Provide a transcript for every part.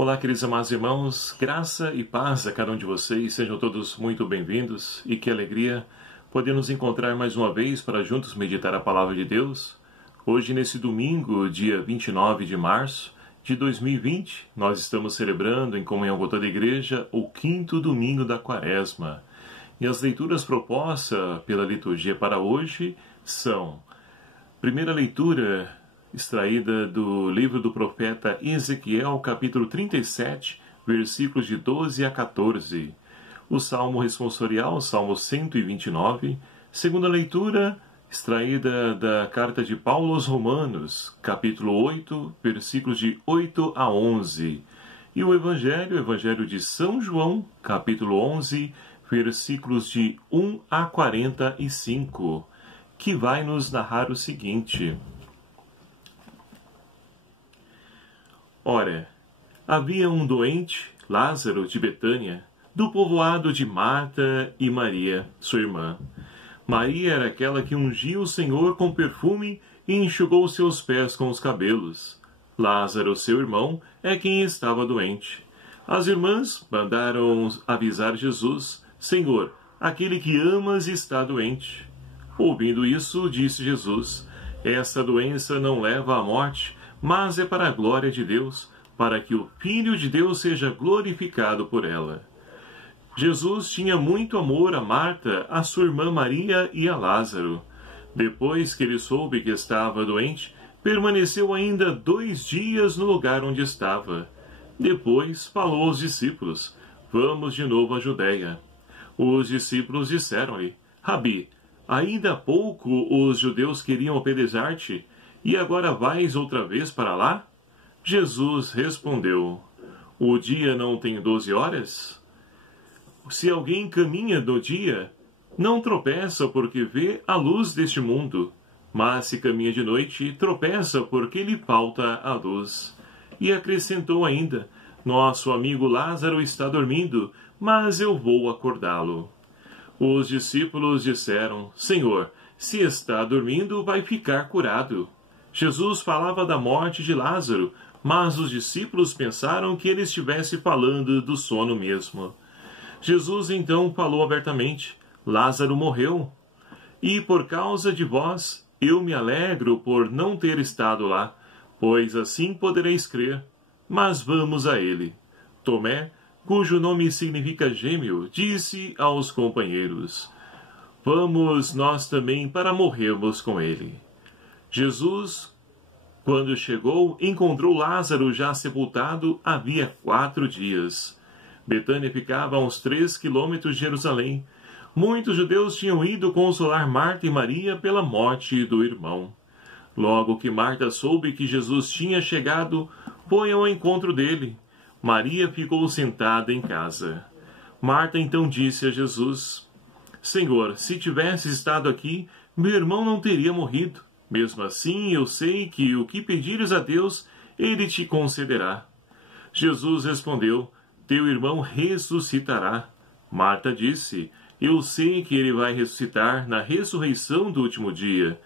Olá, queridos amados irmãos, graça e paz a cada um de vocês, sejam todos muito bem-vindos e que alegria poder nos encontrar mais uma vez para juntos meditar a Palavra de Deus. Hoje, nesse domingo, dia 29 de março de 2020, nós estamos celebrando em comunhão com toda a igreja o 5º domingo da Quaresma. E as leituras propostas pela liturgia para hoje são: primeira leitura extraída do livro do profeta Ezequiel, capítulo 37, versículos de 12 a 14. O Salmo responsorial, Salmo 129. Segunda leitura extraída da carta de Paulo aos Romanos, capítulo 8, versículos de 8 a 11. E o Evangelho de São João, capítulo 11, versículos de 1 a 45, que vai nos narrar o seguinte: Ora, havia um doente, Lázaro de Betânia, do povoado de Marta e Maria, sua irmã. Maria era aquela que ungiu o Senhor com perfume e enxugou seus pés com os cabelos. Lázaro, seu irmão, é quem estava doente. As irmãs mandaram avisar Jesus: Senhor, aquele que amas está doente. Ouvindo isso, disse Jesus: Essa doença não leva à morte, mas é para a glória de Deus, para que o Filho de Deus seja glorificado por ela. Jesus tinha muito amor a Marta, a sua irmã Maria e a Lázaro. Depois que ele soube que estava doente, permaneceu ainda 2 dias no lugar onde estava. Depois falou aos discípulos: Vamos de novo à Judéia. Os discípulos disseram-lhe: Rabi, ainda há pouco os judeus queriam apedrejar-te, e agora vais outra vez para lá? Jesus respondeu: O dia não tem 12 horas? Se alguém caminha no dia, não tropeça porque vê a luz deste mundo, mas se caminha de noite, tropeça porque lhe falta a luz. E acrescentou ainda: Nosso amigo Lázaro está dormindo, mas eu vou acordá-lo. Os discípulos disseram: Senhor, se está dormindo, vai ficar curado. Jesus falava da morte de Lázaro, mas os discípulos pensaram que ele estivesse falando do sono mesmo. Jesus então falou abertamente: Lázaro morreu. E por causa de vós, eu me alegro por não ter estado lá, pois assim podereis crer. Mas vamos a ele. Tomé, cujo nome significa gêmeo, disse aos companheiros: Vamos nós também para morrermos com ele. Jesus, quando chegou, encontrou Lázaro já sepultado havia 4 dias. Betânia ficava a uns 3 quilômetros de Jerusalém. Muitos judeus tinham ido consolar Marta e Maria pela morte do irmão. Logo que Marta soube que Jesus tinha chegado, foi ao encontro dele. Maria ficou sentada em casa. Marta então disse a Jesus: Senhor, se tivesse estado aqui, meu irmão não teria morrido. Mesmo assim, eu sei que o que pedires a Deus, ele te concederá. Jesus respondeu: Teu irmão ressuscitará. Marta disse: Eu sei que ele vai ressuscitar na ressurreição do último dia.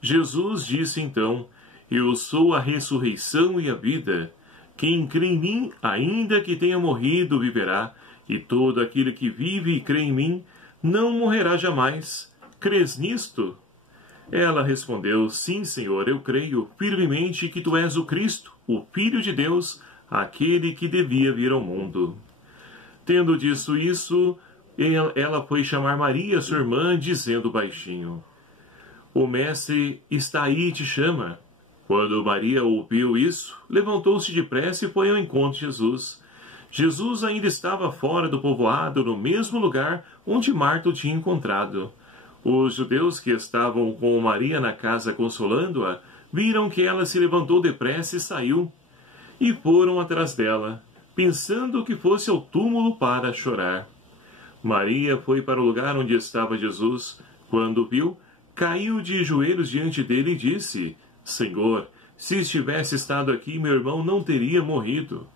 Jesus disse então: Eu sou a ressurreição e a vida. Quem crê em mim, ainda que tenha morrido, viverá, e todo aquele que vive e crê em mim não morrerá jamais. Crês nisto? Ela respondeu: Sim, Senhor, eu creio firmemente que tu és o Cristo, o Filho de Deus, aquele que devia vir ao mundo. Tendo dito isso, ela foi chamar Maria, sua irmã, dizendo baixinho: O mestre está aí e te chama. Quando Maria ouviu isso, levantou-se depressa e foi ao encontro de Jesus. Jesus ainda estava fora do povoado, no mesmo lugar onde Marta o tinha encontrado. Os judeus que estavam com Maria na casa consolando-a, viram que ela se levantou depressa e saiu, e foram atrás dela, pensando que fosse ao túmulo para chorar. Maria foi para o lugar onde estava Jesus. Quando viu, caiu de joelhos diante dele e disse: Senhor, se estivesse estado aqui, meu irmão não teria morrido.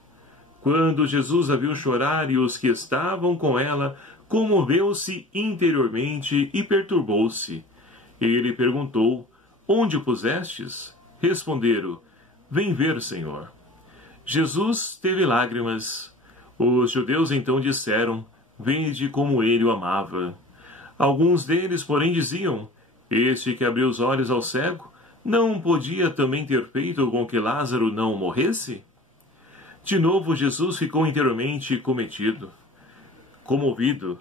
Quando Jesus a viu chorar e os que estavam com ela, comoveu-se interiormente e perturbou-se. Ele perguntou: Onde o pusestes? Responderam: Vem ver, Senhor. Jesus teve lágrimas. Os judeus então disseram: vede como ele o amava. Alguns deles, porém, diziam: este que abriu os olhos ao cego, não podia também ter feito com que Lázaro não morresse? De novo Jesus ficou interiormente comovido.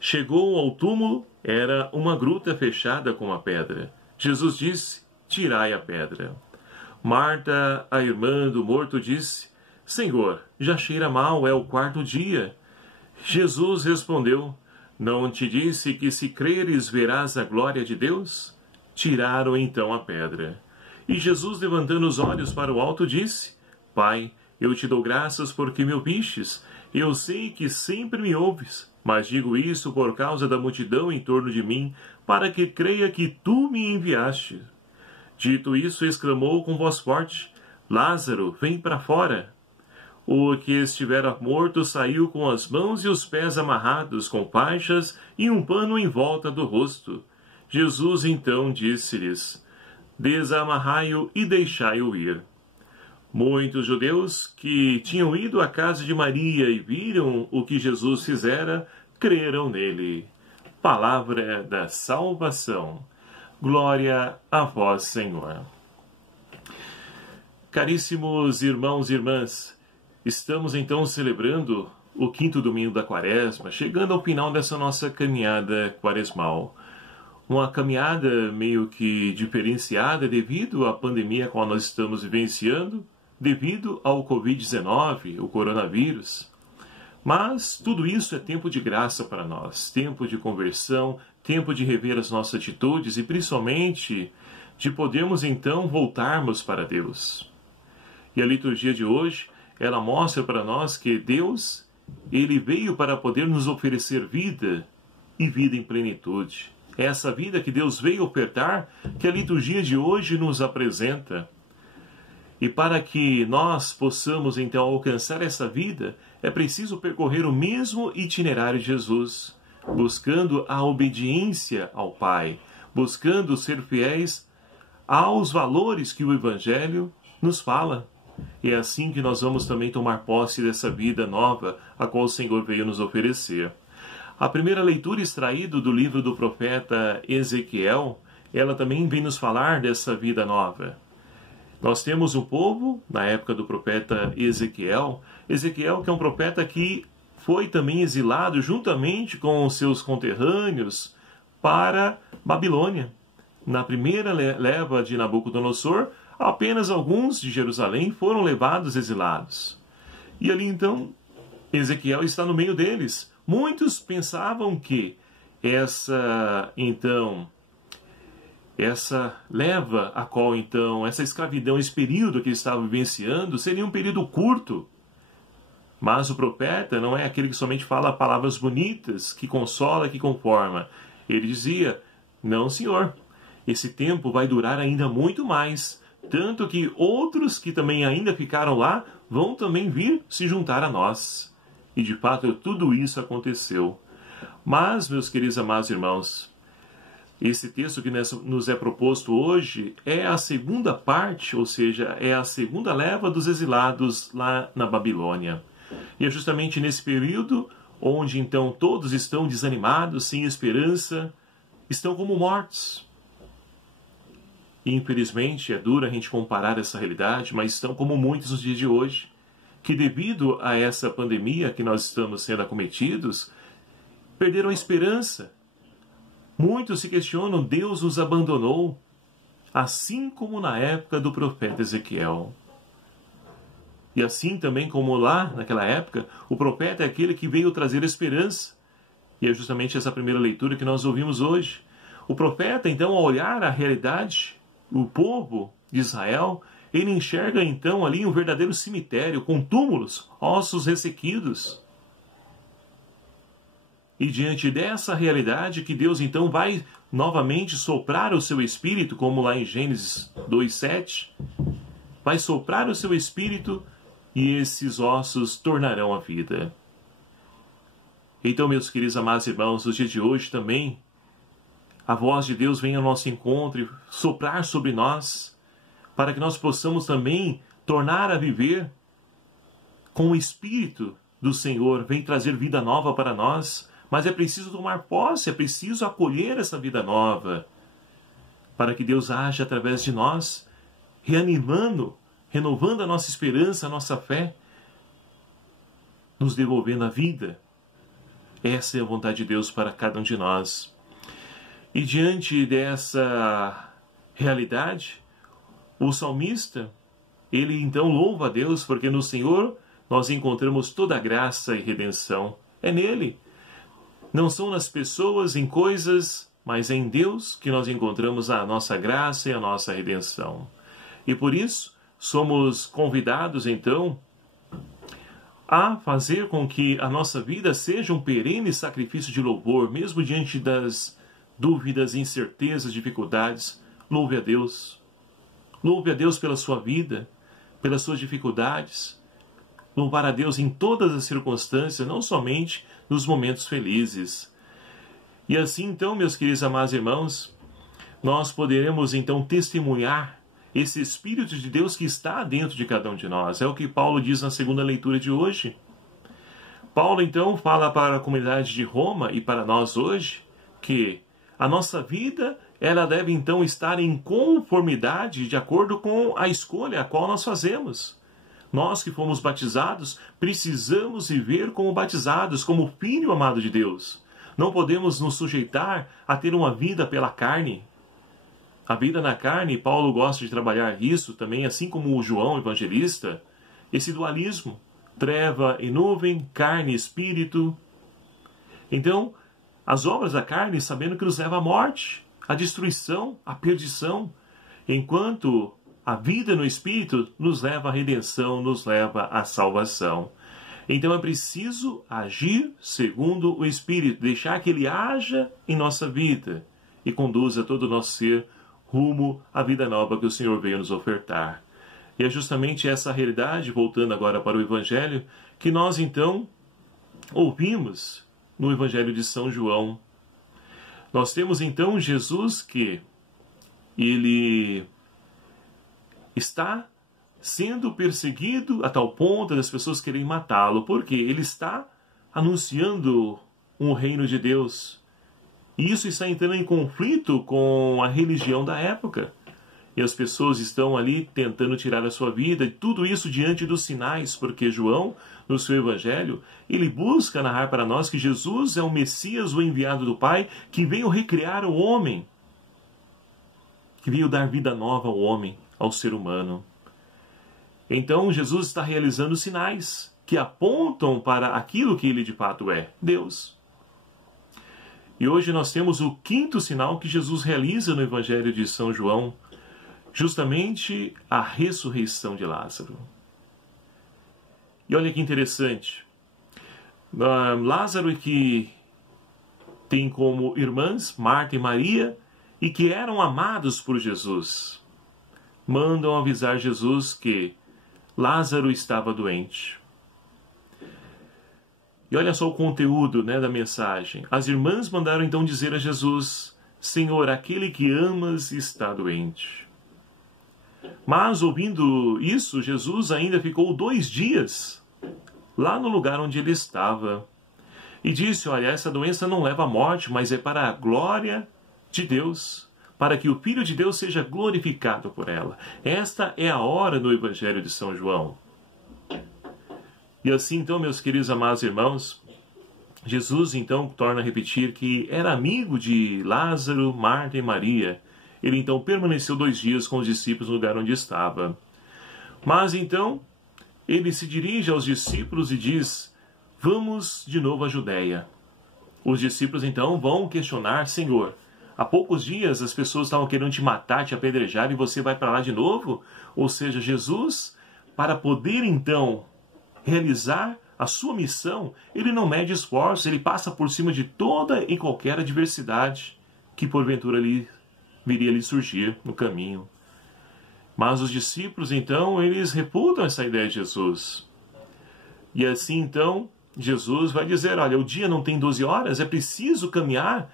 Chegou ao túmulo, era uma gruta fechada com uma pedra. Jesus disse: tirai a pedra. Marta, a irmã do morto, disse: Senhor, já cheira mal, é o 4º dia. Jesus respondeu: não te disse que se creres verás a glória de Deus? Tiraram então a pedra. E Jesus, levantando os olhos para o alto, disse: Pai, eu te dou graças porque me ouvistes. Eu sei que sempre me ouves, mas digo isso por causa da multidão em torno de mim, para que creia que tu me enviaste. Dito isso, exclamou com voz forte: Lázaro, vem para fora. O que estivera morto saiu com as mãos e os pés amarrados com faixas e um pano em volta do rosto. Jesus então disse-lhes: desamarrai-o e deixai-o ir. Muitos judeus que tinham ido à casa de Maria e viram o que Jesus fizera, creram nele. Palavra da salvação. Glória a vós, Senhor. Caríssimos irmãos e irmãs, estamos então celebrando o 5º domingo da Quaresma, chegando ao final dessa nossa caminhada quaresmal. Uma caminhada meio que diferenciada devido à pandemia que nós estamos vivenciando, devido ao Covid-19, o coronavírus. Mas tudo isso é tempo de graça para nós, tempo de conversão, tempo de rever as nossas atitudes e principalmente de podermos então voltarmos para Deus. E a liturgia de hoje, ela mostra para nós que Deus, ele veio para poder nos oferecer vida e vida em plenitude. É essa vida que Deus veio ofertar que a liturgia de hoje nos apresenta. E para que nós possamos então alcançar essa vida, é preciso percorrer o mesmo itinerário de Jesus, buscando a obediência ao Pai, buscando ser fiéis aos valores que o Evangelho nos fala. E é assim que nós vamos também tomar posse dessa vida nova a qual o Senhor veio nos oferecer. A primeira leitura extraída do livro do profeta Ezequiel, ela também vem nos falar dessa vida nova. Nós temos um povo, na época do profeta Ezequiel, que é um profeta que foi também exilado juntamente com os seus conterrâneos para Babilônia. Na primeira leva de Nabucodonosor, apenas alguns de Jerusalém foram levados exilados. E ali então, Ezequiel está no meio deles. Muitos pensavam que essa leva a qual então, essa escravidão, esse período que eles estavam vivenciando, seria um período curto. Mas o profeta não é aquele que somente fala palavras bonitas, que consola, que conforma. Ele dizia: não, senhor, esse tempo vai durar ainda muito mais, tanto que outros que também ainda ficaram lá vão também vir se juntar a nós. E de fato tudo isso aconteceu. Mas, meus queridos amados irmãos, esse texto que nos é proposto hoje é a segunda parte, ou seja, é a segunda leva dos exilados lá na Babilônia. E é justamente nesse período onde então todos estão desanimados, sem esperança, estão como mortos. E infelizmente é duro a gente comparar essa realidade, mas estão como muitos nos dias de hoje, que devido a essa pandemia que nós estamos sendo acometidos, perderam a esperança. Muitos se questionam: Deus nos abandonou, assim como na época do profeta Ezequiel. E assim também como lá, naquela época, o profeta é aquele que veio trazer esperança. E é justamente essa primeira leitura que nós ouvimos hoje. O profeta, então, ao olhar a realidade, o povo de Israel, ele enxerga então ali um verdadeiro cemitério com túmulos, ossos ressequidos. E diante dessa realidade que Deus então vai novamente soprar o seu Espírito, como lá em Gênesis 2:7, vai soprar o seu Espírito e esses ossos tornarão a vida. Então, meus queridos amados irmãos, nos dias de hoje também, a voz de Deus vem ao nosso encontro e soprar sobre nós, para que nós possamos também tornar a viver com o Espírito do Senhor, vem trazer vida nova para nós, mas é preciso tomar posse, é preciso acolher essa vida nova, para que Deus age através de nós, reanimando, renovando a nossa esperança, a nossa fé, nos devolvendo a vida. Essa é a vontade de Deus para cada um de nós. E diante dessa realidade, o salmista, ele então louva a Deus, porque no Senhor nós encontramos toda a graça e redenção. É nele. Não são nas pessoas, em coisas, mas é em Deus que nós encontramos a nossa graça e a nossa redenção. E por isso, somos convidados então a fazer com que a nossa vida seja um perene sacrifício de louvor, mesmo diante das dúvidas, incertezas, dificuldades. Louve a Deus. Louve a Deus pela sua vida, pelas suas dificuldades. Louvar a Deus em todas as circunstâncias, não somente nos momentos felizes. E assim, então, meus queridos amados irmãos, nós poderemos, então, testemunhar esse Espírito de Deus que está dentro de cada um de nós. É o que Paulo diz na segunda leitura de hoje. Paulo, então, fala para a comunidade de Roma e para nós hoje que a nossa vida, ela deve, então, estar em conformidade de acordo com a escolha a qual nós fazemos. Nós que fomos batizados, precisamos viver como batizados, como filho amado de Deus. Não podemos nos sujeitar a ter uma vida pela carne. A vida na carne, Paulo gosta de trabalhar isso também, assim como o João evangelista, esse dualismo, treva e nuvem, carne e espírito. Então, as obras da carne, sabendo que nos leva à morte, à destruição, à perdição, enquanto a vida no Espírito nos leva à redenção, nos leva à salvação. Então é preciso agir segundo o Espírito, deixar que Ele haja em nossa vida e conduza todo o nosso ser rumo à vida nova que o Senhor veio nos ofertar. E é justamente essa realidade, voltando agora para o Evangelho, que nós então ouvimos no Evangelho de São João. Nós temos então Jesus que Ele está sendo perseguido a tal ponto das pessoas querem matá-lo, porque ele está anunciando um reino de Deus. E isso está entrando em conflito com a religião da época. E as pessoas estão ali tentando tirar a sua vida, e tudo isso diante dos sinais, porque João, no seu evangelho, ele busca narrar para nós que Jesus é o Messias, o enviado do Pai, que veio recriar o homem, que veio dar vida nova ao homem, ao ser humano. Então Jesus está realizando sinais que apontam para aquilo que ele de fato é, Deus. E hoje nós temos o quinto sinal que Jesus realiza no Evangelho de São João, justamente a ressurreição de Lázaro. E olha que interessante, Lázaro, que tem como irmãs Marta e Maria, e que eram amados por Jesus, mandam avisar Jesus que Lázaro estava doente. E olha só o conteúdo, da mensagem. As irmãs mandaram então dizer a Jesus: Senhor, aquele que amas está doente. Mas, ouvindo isso, Jesus ainda ficou 2 dias lá no lugar onde ele estava. E disse: olha, essa doença não leva à morte, mas é para a glória de Deus, para que o Filho de Deus seja glorificado por ela. Esta é a hora no Evangelho de São João. E assim, então, meus queridos amados irmãos, Jesus, então, torna a repetir que era amigo de Lázaro, Marta e Maria. Ele, então, permaneceu 2 dias com os discípulos no lugar onde estava. Mas, então, ele se dirige aos discípulos e diz: vamos de novo à Judéia. Os discípulos, então, vão questionar: Senhor, há poucos dias as pessoas estavam querendo te matar, te apedrejar, e você vai para lá de novo? Ou seja, Jesus, para poder, então, realizar a sua missão, ele não mede esforços, ele passa por cima de toda e qualquer adversidade que porventura viria lhe surgir no caminho. Mas os discípulos, então, eles reputam essa ideia de Jesus. E assim, então, Jesus vai dizer: olha, o dia não tem 12 horas, é preciso caminhar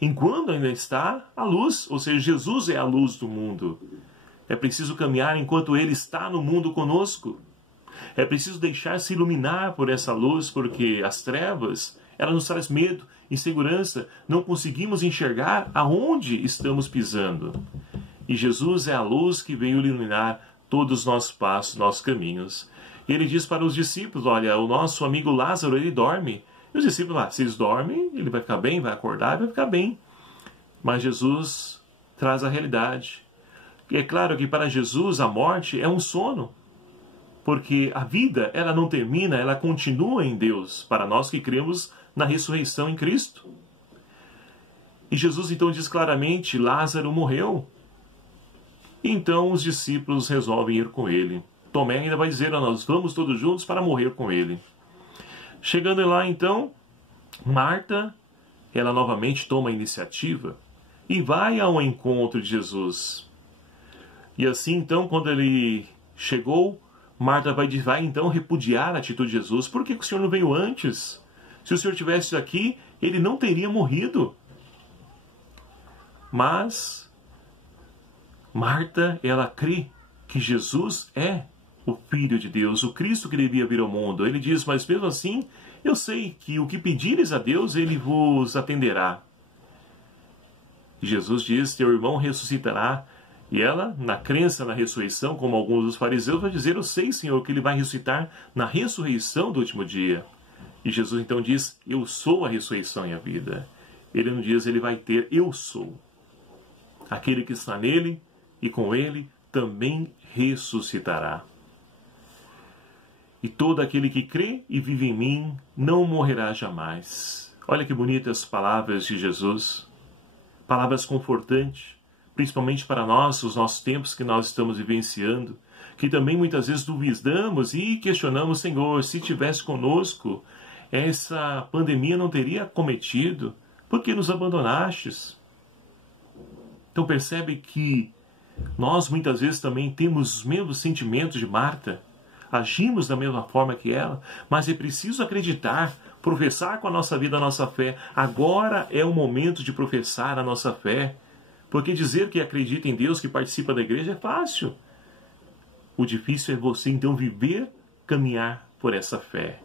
enquanto ainda está a luz. Ou seja, Jesus é a luz do mundo. É preciso caminhar enquanto ele está no mundo conosco. É preciso deixar-se iluminar por essa luz, porque as trevas, ela nos traz medo, insegurança, não conseguimos enxergar aonde estamos pisando. E Jesus é a luz que veio iluminar todos os nossos passos, nossos caminhos. E ele diz para os discípulos, olha, o nosso amigo Lázaro, ele dorme. E os discípulos, se eles dormem, ele vai ficar bem, vai acordar, vai ficar bem. Mas Jesus traz a realidade. E é claro que para Jesus a morte é um sono, porque a vida, ela não termina, ela continua em Deus, para nós que cremos na ressurreição em Cristo. E Jesus então diz claramente, Lázaro morreu. E então os discípulos resolvem ir com ele. Tomé ainda vai dizer, nós vamos todos juntos para morrer com ele. Chegando lá então, Marta, ela novamente toma a iniciativa e vai ao encontro de Jesus. E assim então, quando ele chegou, Marta vai então repudiar a atitude de Jesus. Por que o Senhor não veio antes? Se o Senhor tivesse aqui, ele não teria morrido. Mas Marta, ela crê que Jesus é o Filho de Deus, o Cristo que devia vir ao mundo. Ele diz, mas mesmo assim, eu sei que o que pedires a Deus, ele vos atenderá. E Jesus diz, teu irmão ressuscitará. E ela, na crença na ressurreição, como alguns dos fariseus, vai dizer, eu sei, Senhor, que ele vai ressuscitar na ressurreição do último dia. E Jesus então diz, eu sou a ressurreição e a vida. Ele não diz, ele vai ter, eu sou. Aquele que está nele e com ele também ressuscitará. E todo aquele que crê e vive em mim não morrerá jamais. Olha que bonitas palavras de Jesus. Palavras confortantes, principalmente para nós, os nossos tempos que nós estamos vivenciando, que também muitas vezes duvidamos e questionamos, Senhor, se tivesse conosco, essa pandemia não teria cometido, por que nos abandonastes? Então percebe que nós muitas vezes também temos os mesmos sentimentos de Marta, agimos da mesma forma que ela, mas é preciso acreditar, professar com a nossa vida a nossa fé. Agora é o momento de professar a nossa fé, porque dizer que acredita em Deus, que participa da igreja é fácil. O difícil é você então viver, caminhar por essa fé.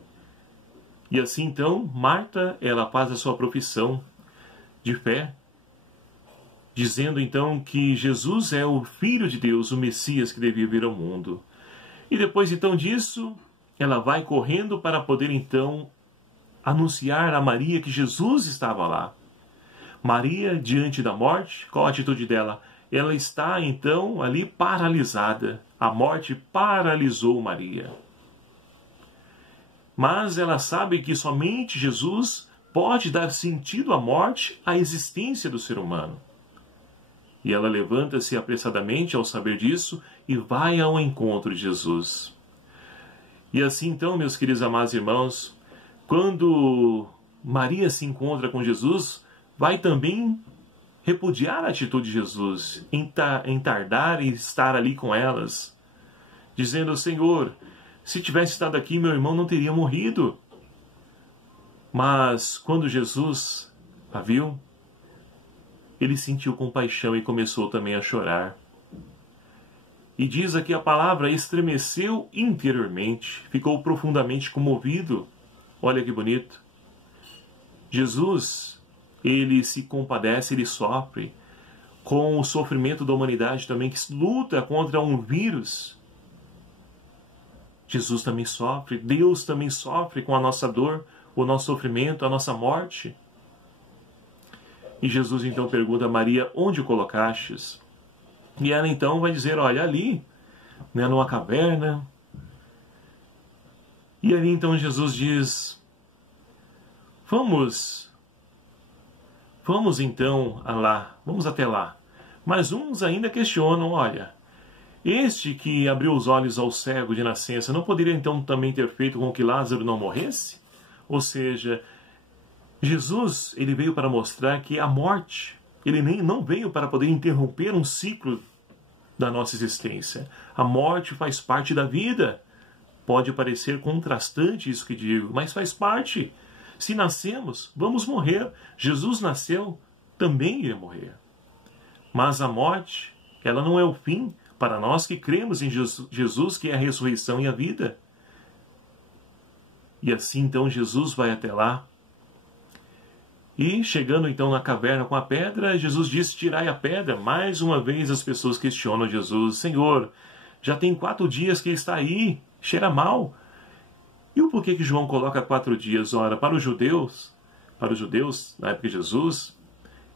E assim então, Marta, ela faz a sua profissão de fé, dizendo então que Jesus é o Filho de Deus, o Messias que devia vir ao mundo. E depois então disso, ela vai correndo para poder então anunciar a Maria que Jesus estava lá. Maria, diante da morte, qual a atitude dela? Ela está então ali paralisada. A morte paralisou Maria. Mas ela sabe que somente Jesus pode dar sentido à morte, à existência do ser humano. E ela levanta-se apressadamente ao saber disso e vai ao encontro de Jesus. E assim então, meus queridos amados irmãos, quando Maria se encontra com Jesus, vai também repudiar a atitude de Jesus, em tardar e estar ali com elas, dizendo, Senhor, se tivesse estado aqui, meu irmão não teria morrido. Mas quando Jesus a viu, ele sentiu compaixão e começou também a chorar. E diz aqui a palavra, estremeceu interiormente, ficou profundamente comovido. Olha que bonito. Jesus, ele se compadece, ele sofre com o sofrimento da humanidade também, que luta contra um vírus. Jesus também sofre, Deus também sofre com a nossa dor, o nosso sofrimento, a nossa morte. E Jesus então pergunta a Maria, onde o colocastes? E ela então vai dizer, olha, ali, né, numa caverna. E ali então Jesus diz, vamos então lá, vamos até lá. Mas uns ainda questionam, olha, este que abriu os olhos ao cego de nascença, não poderia então também ter feito com que Lázaro não morresse? Ou seja, Jesus, ele veio para mostrar que a morte, ele não veio para poder interromper um ciclo da nossa existência. A morte faz parte da vida. Pode parecer contrastante isso que digo, mas faz parte. Se nascemos, vamos morrer. Jesus nasceu, também ia morrer. Mas a morte, ela não é o fim para nós que cremos em Jesus, que é a ressurreição e a vida. E assim então Jesus vai até lá. E chegando então na caverna com a pedra, Jesus diz: tirai a pedra. Mais uma vez as pessoas questionam Jesus: Senhor, já tem 4 dias que ele está aí, cheira mal. E o porquê que João coloca 4 dias? Ora, para os judeus, na época de Jesus,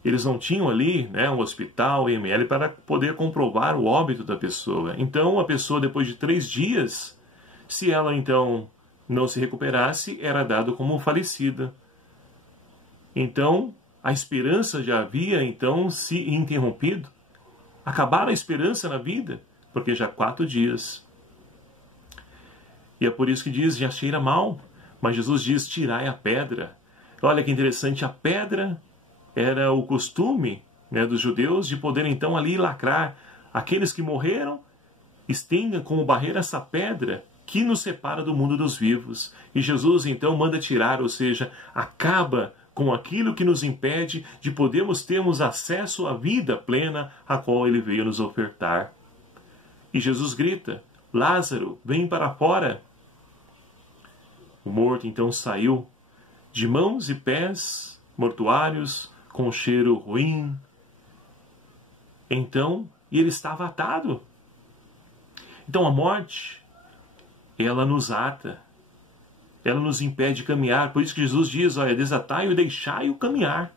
eles não tinham ali, né, um hospital, IML, para poder comprovar o óbito da pessoa. Então a pessoa, depois de 3 dias, se ela então não se recuperasse, era dado como falecida. Então, a esperança já havia, então, se interrompido. Acabaram a esperança na vida, porque já 4 dias. E é por isso que diz, já cheira mal. Mas Jesus diz, tirai a pedra. Olha que interessante, a pedra era o costume, né, dos judeus de poderem, então, ali lacrar. Aqueles que morreram, estendam como barreira essa pedra que nos separa do mundo dos vivos. E Jesus, então, manda tirar, ou seja, acaba com aquilo que nos impede de podermos termos acesso à vida plena a qual ele veio nos ofertar. E Jesus grita, Lázaro, vem para fora. O morto então saiu, de mãos e pés mortuários, com cheiro ruim. Então, ele estava atado. Então a morte, ela nos ata. Ela nos impede de caminhar. Por isso que Jesus diz, olha, desatai-o e deixai-o caminhar.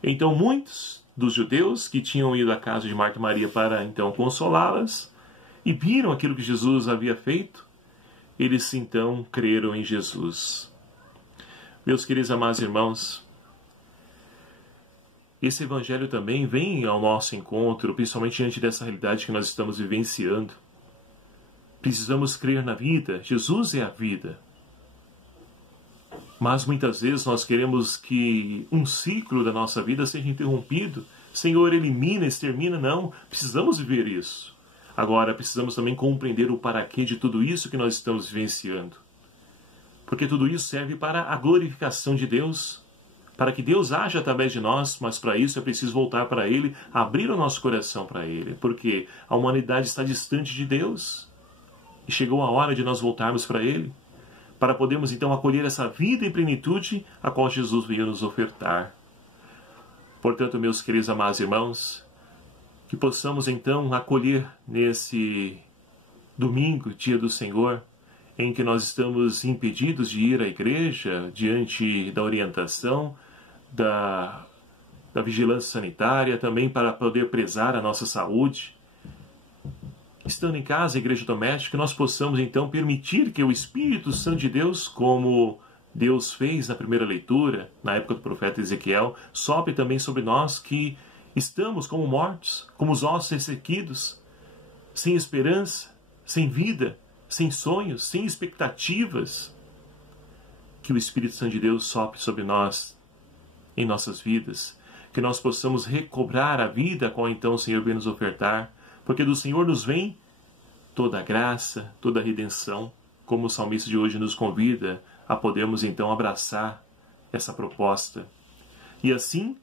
Então muitos dos judeus que tinham ido à casa de Marta e Maria para então consolá-las e viram aquilo que Jesus havia feito, eles então creram em Jesus. Meus queridos amados irmãos, esse evangelho também vem ao nosso encontro, principalmente diante dessa realidade que nós estamos vivenciando. Precisamos crer na vida. Jesus é a vida. Mas muitas vezes nós queremos que um ciclo da nossa vida seja interrompido. Senhor, elimina, extermina. Não, precisamos viver isso. Agora, precisamos também compreender o paraquê de tudo isso que nós estamos vivenciando. Porque tudo isso serve para a glorificação de Deus, para que Deus haja através de nós, mas para isso é preciso voltar para Ele, abrir o nosso coração para Ele, porque a humanidade está distante de Deus. E chegou a hora de nós voltarmos para Ele, para podermos então acolher essa vida em plenitude a qual Jesus veio nos ofertar. Portanto, meus queridos amados irmãos, que possamos então acolher nesse domingo, dia do Senhor, em que nós estamos impedidos de ir à igreja diante da orientação, da vigilância sanitária, também para poder prezar a nossa saúde. Estando em casa, igreja doméstica, nós possamos então permitir que o Espírito Santo de Deus, como Deus fez na primeira leitura, na época do profeta Ezequiel, sopre também sobre nós que estamos como mortos, como os ossos ressequidos, sem esperança, sem vida, sem sonhos, sem expectativas. Que o Espírito Santo de Deus sopre sobre nós, em nossas vidas, que nós possamos recobrar a vida a qual então o Senhor vem nos ofertar, porque do Senhor nos vem toda a graça, toda a redenção, como o salmista de hoje nos convida a podermos então abraçar essa proposta. E assim,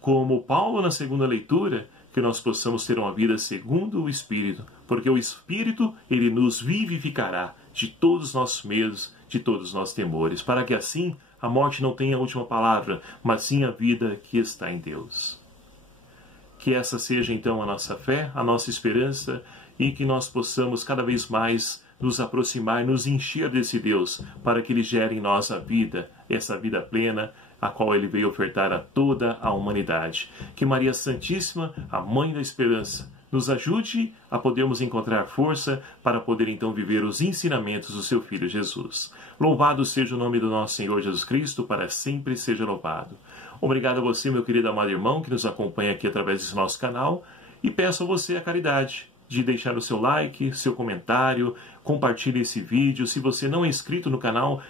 como Paulo na segunda leitura, que nós possamos ter uma vida segundo o Espírito, porque o Espírito, ele nos vivificará de todos os nossos medos, de todos os nossos temores, para que assim a morte não tenha a última palavra, mas sim a vida que está em Deus. Que essa seja então a nossa fé, a nossa esperança, e que nós possamos cada vez mais nos aproximar, nos encher desse Deus, para que Ele gere em nós a vida, essa vida plena, a qual Ele veio ofertar a toda a humanidade. Que Maria Santíssima, a Mãe da Esperança, nos ajude a podermos encontrar força para poder então viver os ensinamentos do seu Filho Jesus. Louvado seja o nome do nosso Senhor Jesus Cristo, para sempre seja louvado. Obrigado a você, meu querido amado irmão, que nos acompanha aqui através desse nosso canal, e peço a você a caridade de deixar o seu like, seu comentário, compartilhe esse vídeo. Se você não é inscrito no canal,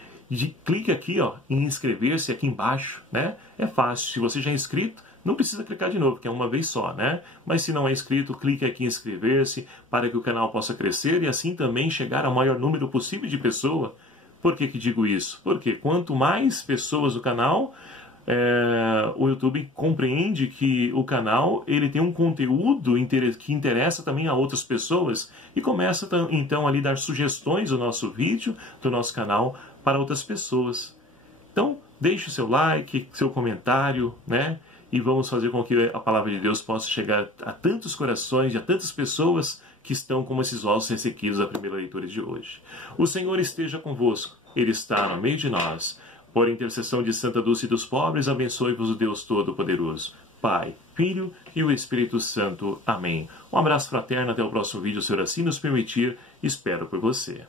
clique aqui em inscrever-se aqui embaixo, né? É fácil. Se você já é inscrito, não precisa clicar de novo, que é uma vez só, né? Mas se não é inscrito, clique aqui em inscrever-se para que o canal possa crescer e assim também chegar ao maior número possível de pessoas. Por que digo isso? Porque quanto mais pessoas do canal, o YouTube compreende que o canal ele tem um conteúdo que interessa também a outras pessoas e começa então ali a dar sugestões do nosso vídeo, do nosso canal, para outras pessoas. Então, deixe o seu like, seu comentário, né? E vamos fazer com que a palavra de Deus possa chegar a tantos corações, a tantas pessoas que estão como esses ossos ressequidos da primeira leitura de hoje. O Senhor esteja convosco, Ele está no meio de nós. Por intercessão de Santa Dulce dos Pobres, abençoe-vos o Deus Todo-Poderoso, Pai, Filho e o Espírito Santo. Amém. Um abraço fraterno, até o próximo vídeo, se assim nos permitir. Espero por você.